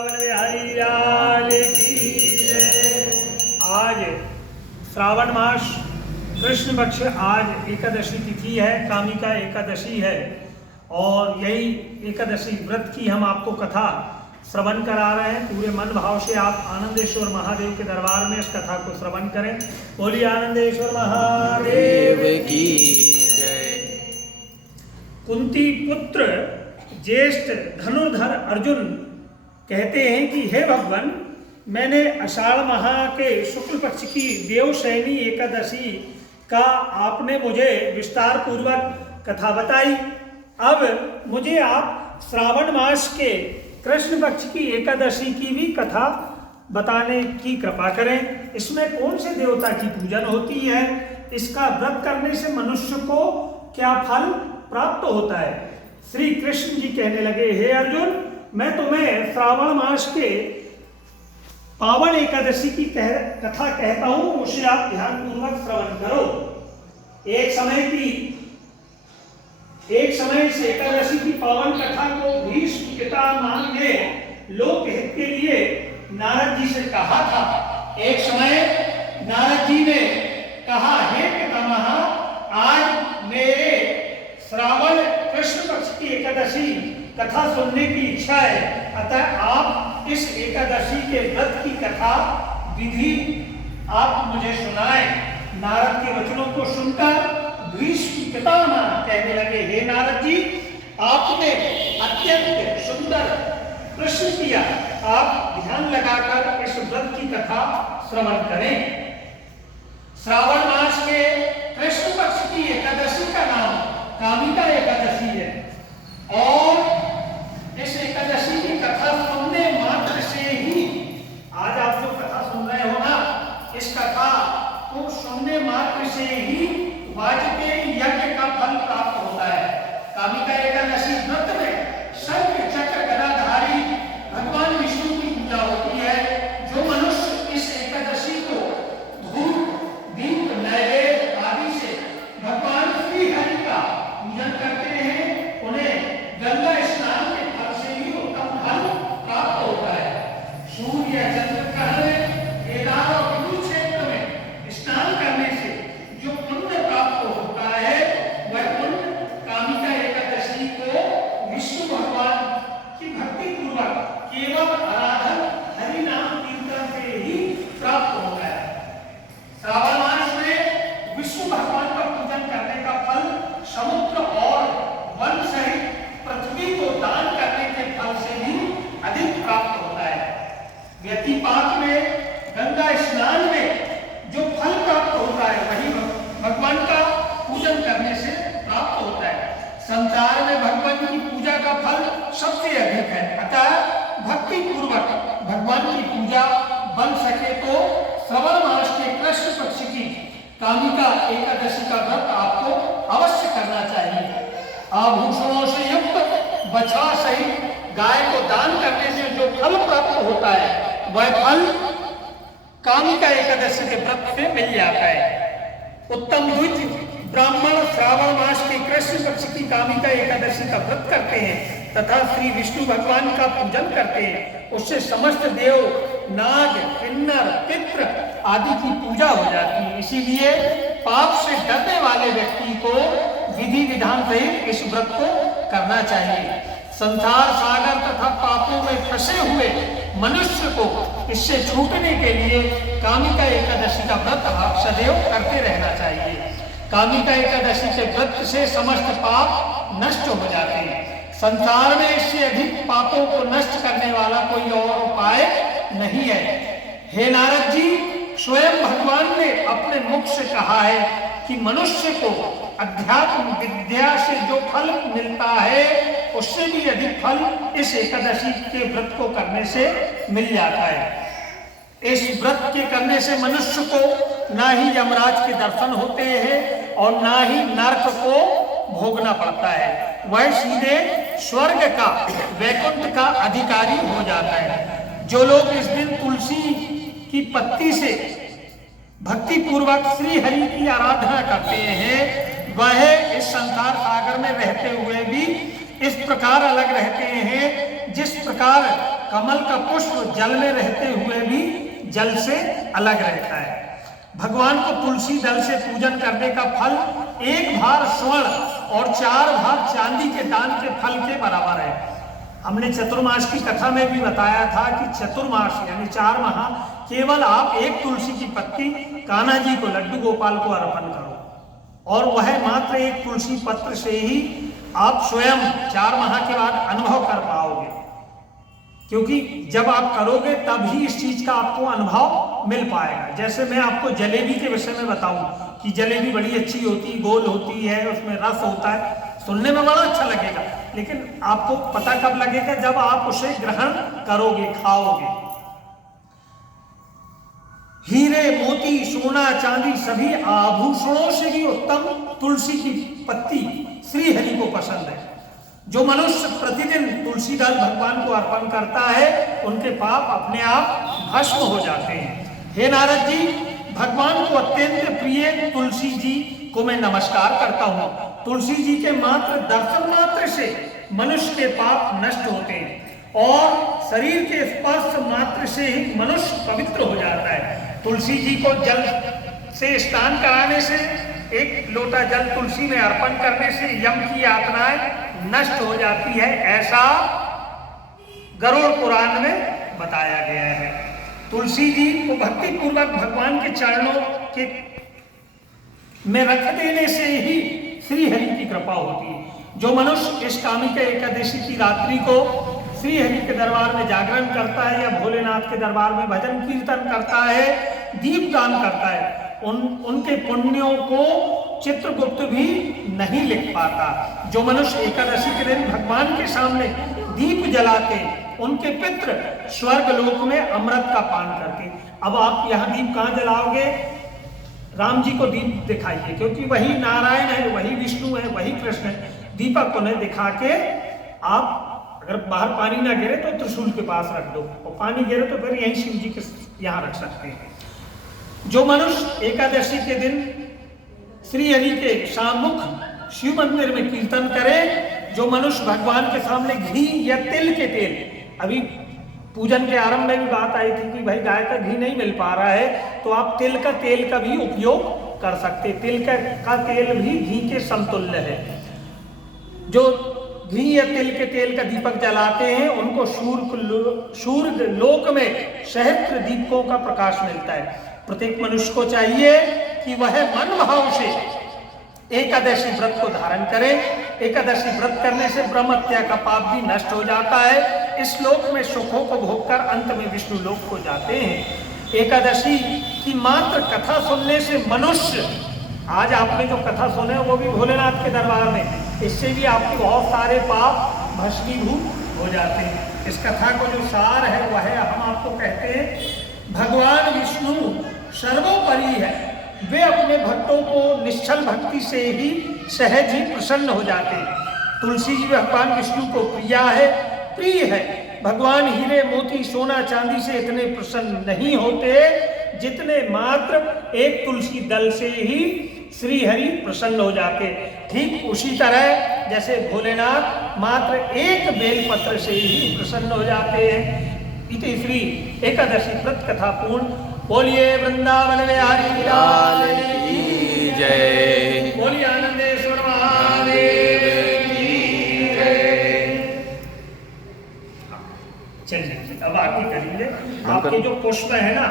वृंदावन बिहारी लाल की जय। आज श्रावण मास कृष्ण पक्ष आज एकादशी तिथि है, कामिका एकादशी है और यही एकादशी व्रत की हम आपको कथा श्रवण करा रहे हैं। पूरे मन भाव से आप आनंदेश्वर महादेव के दरबार में इस कथा को श्रवण करें। बोलिए आनंदेश्वर महादेव की जय। कुंती पुत्र ज्येष्ठ धनुर्धर अर्जुन कहते हैं कि हे भगवान, मैंने आषाढ़ माह के शुक्ल पक्ष की देवशयनी एकादशी का आपने मुझे विस्तार पूर्वक कथा बताई। अब मुझे आप श्रावण मास के कृष्ण पक्ष की एकादशी की भी कथा बताने की कृपा करें। इसमें कौन से देवता की पूजन होती है, इसका व्रत करने से मनुष्य को क्या फल प्राप्त होता है। श्री कृष्ण जी कहने लगे, हे अर्जुन, मैं तुम्हें श्रावण मास के पावन एकादशी की कथा कहता हूं, उसे आप ध्यान पूर्वक श्रवण करो। एक समय इस एकादशी की पावन कथा को भीष्म पितामह ने लोक हित के लिए नारद जी से कहा था। एक समय नारद जी ने कहा, हे पितामह, आज मेरे श्रावण कृष्ण पक्ष की एकादशी कथा सुनने की इच्छा है, अतः आप इस एकादशी के व्रत की कथा विधि आप मुझे सुनाएं। नारद के वचनों को सुनकर भीष्म पितामह कहने लगे, हे नारद जी, आपने अत्यंत सुंदर प्रश्न किया। आप ध्यान लगाकर इस व्रत की कथा श्रवण करें। श्रावण मास के कृष्ण पक्ष की एकादशी का नाम कामिका एकादशी है और इस एकादशी की कथा सुनने मात्र से ही, आज आप जो कथा सुन रहे हो ना, इस कथा को सुनने मात्र से ही वाजपेयी यज्ञ का फल प्राप्त होता है। कामिका एकादशी व्रत में शंख चक्र गदाधारी भगवान विष्णु की पूजा होती है। जो मनुष्य इस एकादशी को धूप दीप नैवेद्य आदि से भगवान श्री हरि का पूजन करते हैं, उन्हें गंगा स्नान के फल से ही उत्तम फल प्राप्त होता है। सूर्य चंद्र ग्रहण केदार और कुरुक्षेत्र में स्नान करने से जो पुण्य प्राप्त होता है, वह पुण्य कामिका एकादशी को विष्णु भगवान की भक्ति पूर्वक केवल आराधन हरि नाम कीर्तन से ही प्राप्त होता है। श्रावण मास में विष्णु भगवान का पूजन करने का फल समुद्र और वन सहित पृथ्वी को दान करने के फल से भी अधिक प्राप्त होता है। व्यतिपात में गंगा स्नान में जो फल प्राप्त होता है, वही भगवान का पूजन करने से प्राप्त होता है। संसार में भगवान की पूजा का फल सबसे अधिक है, अतः भक्ति पूर्वक भगवान की पूजा बन सके तो श्रावण मास के कृष्ण पक्ष की कामिका एकादशी का व्रत आपको अवश्य करना चाहिए। आभूषणों से युक्त बछड़ा सहित गाय को दान करने से जो फल प्राप्त होता है, वह फल कामिका एकादशी के व्रत से मिल जाता है। उत्तम द्विज ब्राह्मण श्रावण मास के कृष्ण पक्ष की कामिका एकादशी का व्रत करते हैं तथा श्री विष्णु भगवान का पूजन करते हैं। उससे समस्त देव, नाग, किन्नर, पितृ आदि की पूजा हो जाती है। इसीलिए पाप से डरने वाले व्यक्ति को विधि विधान सहित इस व्रत को करना चाहिए। संसार सागर तथा पापों में फंसे हुए मनुष्य को इससे छूटने के लिए कामिका एकादशी का व्रत आप सदैव करते रहना चाहिए। कामिका एकादशी के व्रत से समस्त पाप नष्ट हो जाते हैं। संसार में इससे अधिक पापों को नष्ट करने वाला कोई और उपाय नहीं है। हे नारद जी, स्वयं भगवान ने अपने मुख से कहा है कि मनुष्य को अध्यात्म विद्या से जो फल मिलता है, उससे भी अधिक फल इस एकादशी के व्रत को करने से मिल जाता है। इस व्रत के करने से मनुष्य को ना ही यमराज के दर्शन होते हैं और ना ही नरक को भोगना पड़ता है, वह सीधे स्वर्ग का, वैकुंठ का अधिकारी हो जाता है। जो लोग इस दिन तुलसी की पत्ती से भक्ति पूर्वक श्री हरि की आराधना करते हैं, वह इस संसार सागर में रहते हुए भी इस प्रकार अलग रहते हैं जिस प्रकार कमल का पुष्प जल में रहते हुए भी जल से अलग रहता है। भगवान को तुलसी दल से पूजन करने का फल 1 भार स्वर्ण और 4 भार चांदी के दान के फल के बराबर है। हमने चतुर्मास की कथा में भी बताया था कि चतुर्मास यानी 4 माह केवल आप 1 तुलसी की पत्ती कान्हा जी को, लड्डू गोपाल को अर्पण करो, और वह मात्र 1 तुलसी पत्र से ही आप स्वयं 4 माह के बाद अनुभव कर पाओगे, क्योंकि जब आप करोगे तब ही इस चीज का आपको अनुभव मिल पाएगा। जैसे मैं आपको जलेबी के विषय में बताऊं कि जलेबी बड़ी अच्छी होती, गोल होती है, उसमें रस होता है, सुनने में बड़ा अच्छा लगेगा, लेकिन आपको पता कब लगेगा? जब आप उसे ग्रहण करोगे, खाओगे। हीरे मोती सोना चांदी सभी आभूषणों से भी उत्तम तुलसी की पत्ती श्री हरि को पसंद है। जो मनुष्य प्रतिदिन तुलसी दल भगवान को अर्पण करता है उनके पाप अपने आप भस्म हो जाते हैं। हे नारद जी, भगवान को अत्यंत प्रिय तुलसी जी को मैं नमस्कार करता हूँ। तुलसी जी के मात्र दर्शन मात्र से मनुष्य के पाप नष्ट होते हैं और शरीर के स्पर्श मात्र से ही मनुष्य पवित्र हो जाता है। तुलसी जी को जल से स्नान कराने से, 1 लोटा जल तुलसी में अर्पण करने से यम की यातनाएं नष्ट हो जाती है, ऐसा गरुड़ पुराण में बताया गया है। तुलसी जी को भक्ति पूर्वक भगवान के चरणों के में रख देने से ही श्री हरि की कृपा होती है। जो मनुष्य इस कामिका एकादशी की रात्रि को श्री हरि के दरबार में जागरण करता है या भोलेनाथ के दरबार में भजन कीर्तन करता है, दीपदान करता है, उनके पुण्यों को चित्रगुप्त भी नहीं लिख पाता। जो मनुष्य एकादशी के दिन भगवान के सामने दीप जलाते, उनके पितृ स्वर्ग लोक में अमृत का पान करते। अब आप यहाँ दीप कहाँ जलाओगे? राम जी को दीप दिखाइए, क्योंकि वही नारायण है, वही विष्णु है, वही कृष्ण है। दीपक उन्हें दिखा के आप, अगर बाहर पानी ना गिरे तो त्रिशूल के पास रख दो, और पानी गिरे तो फिर यहीं शिव जी के यहाँ रख सकते हैं। जो मनुष्य एकादशी के दिन श्री हरि के सामुख शिव मंदिर में कीर्तन करे, जो मनुष्य भगवान के सामने घी या तिल के तेल, अभी पूजन के आरंभ में भी बात आई थी कि भाई गाय का घी नहीं मिल पा रहा है, तो आप तिल का तेल का भी उपयोग कर सकते। तिल का तेल भी घी के समतुल्य है। जो घी या तिल के तेल का दीपक जलाते हैं उनको सूर्य लोक में सहस्त्र दीपकों का प्रकाश मिलता है। प्रत्येक मनुष्य को चाहिए कि वह मन भाव से एकादशी व्रत को धारण करे। एकादशी व्रत करने से ब्रह्म हत्या का पाप भी नष्ट हो जाता है। इस लोक में सुखों को भोगकर अंत में विष्णु लोक को जाते हैं। एकादशी की मात्र कथा सुनने से मनुष्य, आज आपने जो कथा सुने वो भी भोलेनाथ के दरबार में, इससे भी आपके बहुत सारे पाप भस्मीभूत हो जाते हैं। इस कथा को जो सार है वह है, हम आपको कहते हैं भगवान विष्णु सर्वोपरि है। वे अपने भक्तों को निश्चल भक्ति से ही सहज ही प्रसन्न हो जाते हैं। तुलसी जी भगवान विष्णु को प्रिय है। भगवान हीरे मोती सोना चांदी से इतने प्रसन्न नहीं होते जितने मात्र 1 तुलसी दल से ही श्री हरि प्रसन्न हो जाते। ठीक उसी तरह जैसे भोलेनाथ मात्र 1 बेलपत्र से ही प्रसन्न हो जाते हैं। इति श्री एकादशी व्रत कथा पूर्ण। बोलिए वृंदावन बिहारी लाल की जय। बोलिए आनंदेश्वर महादेव की जय। चलिए अब आगे करेंगे। आपके जो पुष्प है ना,